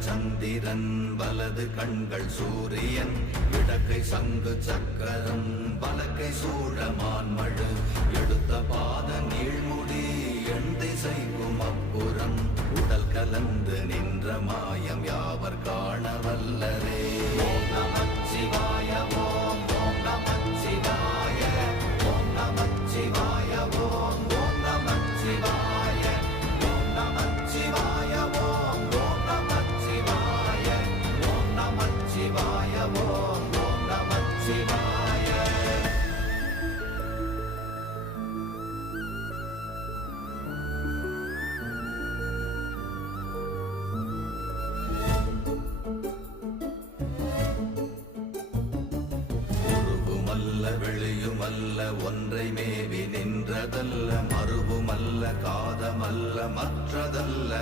சந்திரன் வலது கண்கள் சூரியன் இடக்கை சங்கு சக்கரம் பலக்கை சூழமான்மழு எடுத்த பாத நீழ்முடி எண் திசைக்கும் அப்புறம் உடல் கலந்து நின்ற மாயம் யாவர் காண வல்லரே. ஓம் நமச்சிவாய ஓம் ஓம் நமச்சிவாய ஓம் நமச்சிவாய ஓம் ஓம் நமச்சிவாய ஓம் நமச்சிவாய ஓம் ஓம் நமச்சிவாய ஓம் நமச்சிவாய ஓம் ஓம் நமச்சிவாய. வெளியுமல்ல ஒன்றை மேவி நின்றதல்ல மறுவுமல்ல காதமல்ல மற்றதல்ல